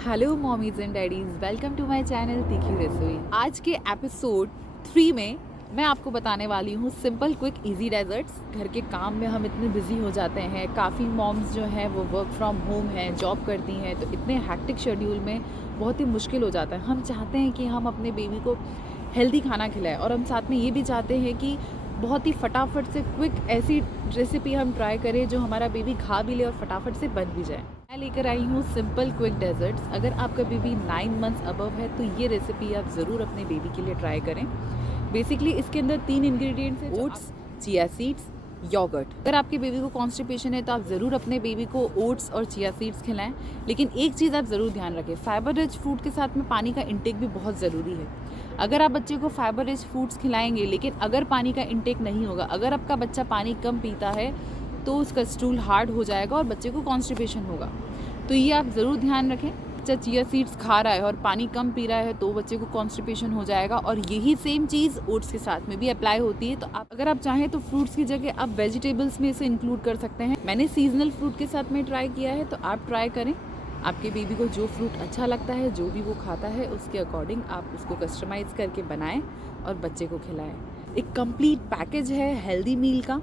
Hello mommies and daddies, welcome to my channel तीखी रसोई। आज के एपिसोड 3 में मैं आपको बताने वाली हूँ सिंपल क्विक इजी डेजर्ट्स। घर के काम में हम इतने बिजी हो जाते हैं, काफ़ी मॉम्स जो हैं वो वर्क फ्रॉम होम हैं, जॉब करती हैं, तो इतने हैक्टिक शेड्यूल में बहुत ही मुश्किल हो जाता है। हम चाहते हैं कि हम अपने बेबी को हेल्दी खाना खिलाएं और हम साथ में ये भी चाहते हैं कि बहुत ही फटाफट से क्विक ऐसी रेसिपी हम ट्राई करें जो हमारा बेबी खा भी ले और फटाफट से बन भी जाए। मैं लेकर आई हूँ सिंपल क्विक डेजर्ट्स। अगर आपका बेबी 9 मंथ्स अबव है तो ये रेसिपी आप ज़रूर अपने बेबी के लिए ट्राई करें। बेसिकली इसके अंदर 3 इंग्रेडिएंट्स हैं, ओट्स, चिया सीड्स, योगर्ट। अगर आपके बेबी को कॉन्स्टिपेशन है तो आप ज़रूर अपने बेबी को ओट्स और चिया सीड्स खिलाएं। लेकिन एक चीज़ आप ज़रूर ध्यान रखें, फाइबर रिच फूड के साथ में पानी का इंटेक भी बहुत ज़रूरी है। अगर आप बच्चे को फाइबर रिच फूड्स खिलाएंगे लेकिन अगर पानी का इंटेक नहीं होगा, अगर आपका बच्चा पानी कम पीता है तो उसका स्टूल हार्ड हो जाएगा और बच्चे को कॉन्स्टिपेशन होगा। तो ये आप ज़रूर ध्यान रखें। बच्चा चिया सीड्स खा रहा है और पानी कम पी रहा है तो बच्चे को कॉन्स्टिपेशन हो जाएगा। और यही सेम चीज़ ओट्स के साथ में भी अप्लाई होती है। तो अगर आप चाहें तो फ्रूट्स की जगह आप वेजिटेबल्स में इसे इंक्लूड कर सकते हैं। मैंने सीजनल फ्रूट के साथ में ट्राई किया है, तो आप ट्राई करें। आपके बेबी को जो फ्रूट अच्छा लगता है, जो भी वो खाता है, उसके अकॉर्डिंग आप उसको कस्टमाइज़ करके बनाएं और बच्चे को खिलाएं। एक कंप्लीट पैकेज है हेल्दी मील का।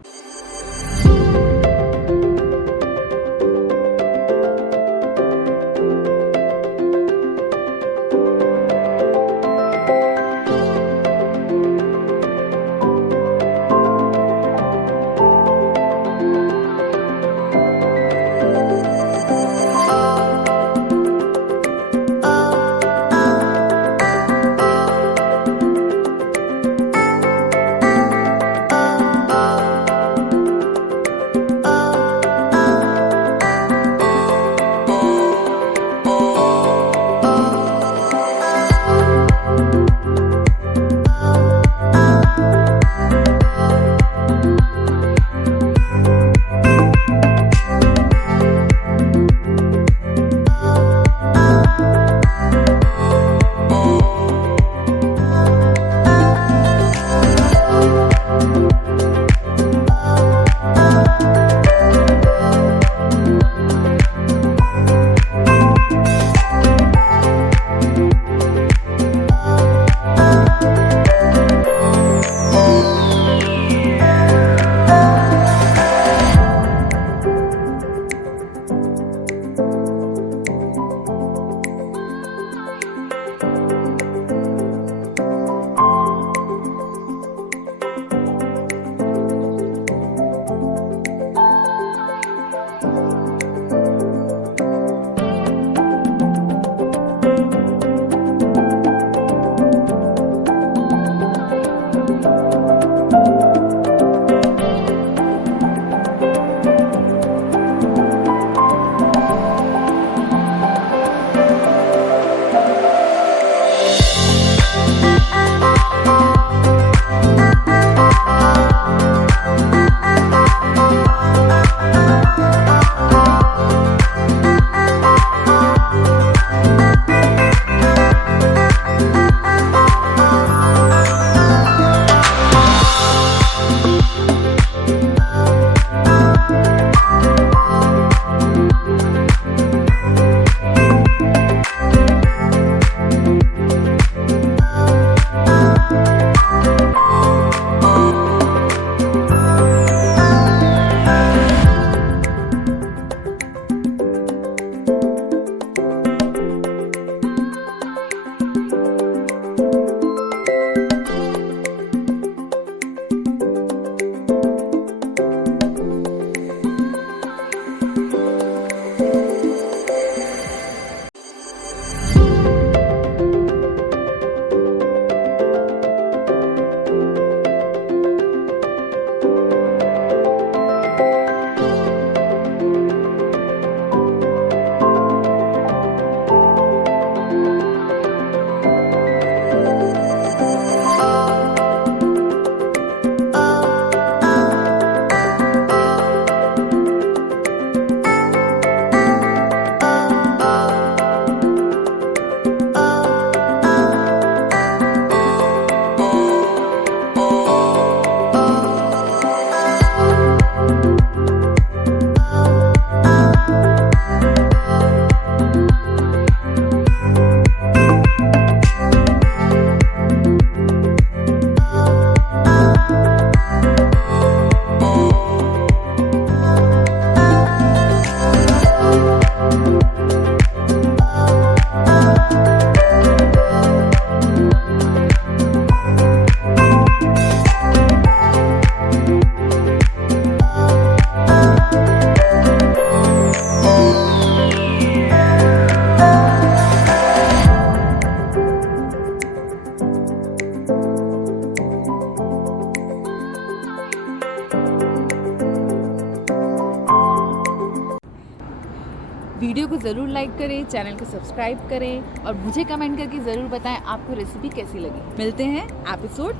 वीडियो को ज़रूर लाइक करें, चैनल को सब्सक्राइब करें और मुझे कमेंट करके ज़रूर बताएं आपको रेसिपी कैसी लगी। मिलते हैं एपिसोड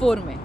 4 में।